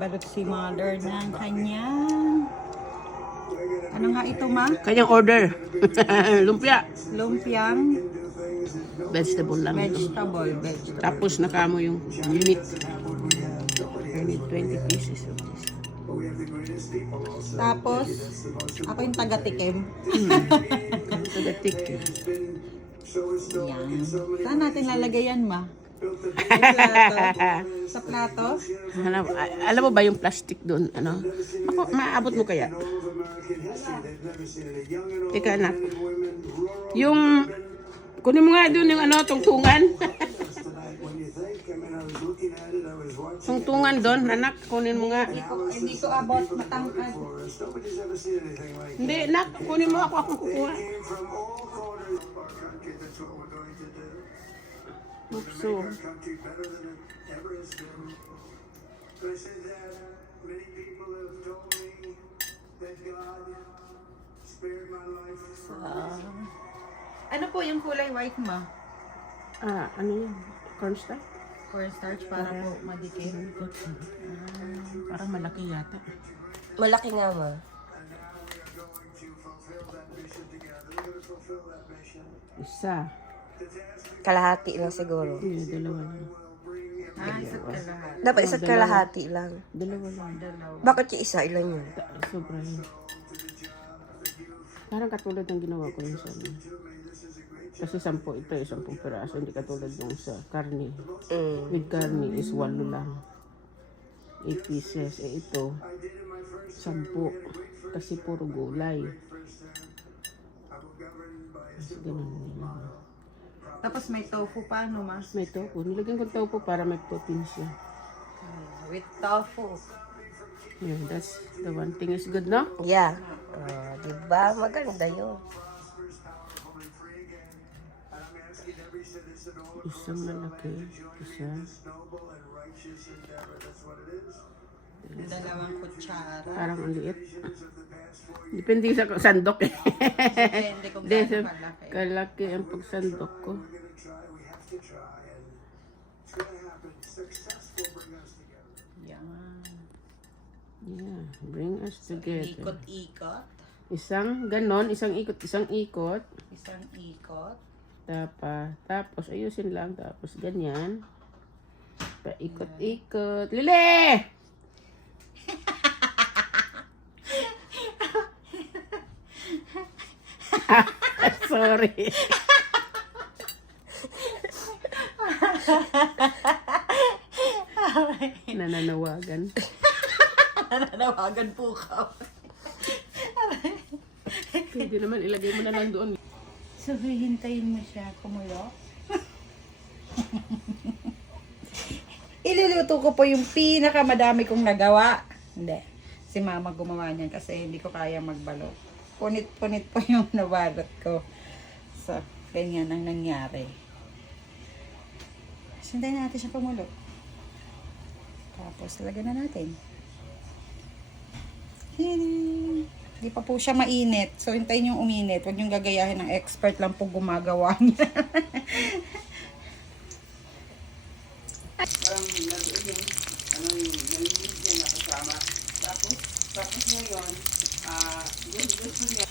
Nagbabalot si mother ng kanyang... Ano nga ito, ma? Kanyang order. Lumpia. Lumpiang Vegetable lang ito. vegetable. Tapos nakamo yung meat. I need 20 pieces of this. Tapos, ako yung taga-tikim. Tagatik. Yan. Saan natin lalagay yan, ma? Sa plato? Sa plato? Alam mo ba yung plastic doon? Ano? Ako, maabot mo kaya? Teka anak. Yung, kunin mo nga doon yung ano, tungtungan. Tungtungan doon, anak, kunin mo nga. Hindi ko abot, matangkad. Hindi, anak, kunin mo ako, akong kukuha. Oops, so. Ano po yung kulay white, ma? Ano yun? Cornstarch? Cornstarch para po madikim. Parang malaki yata. Malaki nga ma. Isa. Kalahati lang siguro. Hindi, dalawa lang. Isa't kalahat. Dapat isa't kalahati lang. Dalawa lang. Bakit yung isa? Ilan yun? Sobra yun. Parang katulad ng ginawa ko yung sa ano. Kasi 10 ito, 10 piraso. Hindi katulad yung sa karne. With karne is 8 lang. 8 pieces. Eh ito, 10. Kasi puro gulay. Kasi ganun lang. Tapos may tofu pa, no, ma? May tofu. Nilagyan ko tofu para may protein siya. With tofu. Yeah, that's the one thing is good, no? Yeah. Diba? Maganda yun. Isang malaki. Isa. Dalawang kutsara. Parang ang liit. Depende sa sandok eh. Depende kung gaano kalaki. Kalaki ang pagsandok ko. Yan. Yeah, bring us together. Ikot-ikot. Isang ganon, isang ikot. Isang ikot. Tapos ayusin lang. Tapos ganyan. Paikot-ikot. Lili! Sorry. Nananawagan. Nananawagan po ka. Pwede naman ilagay mo na lang doon. So, hihintayin mo siya kumulo? Iluluto ko po yung pinakamadami kong nagawa. Hindi. Si mama gumawa niyan kasi hindi ko kaya magbalot. Punit-punit po yung nabalot ko. So, ganyan ang nangyari. Sunday natin siya kumulo. Tapos, lagyan na natin. Hindi pa po siya mainit. So, hintayin yung uminit. Huwag yung gagayahin ng expert lang po gumagawa niya. Parang nandoon yung nalinis niya na kasama. Tapos ngayon, gusto niya.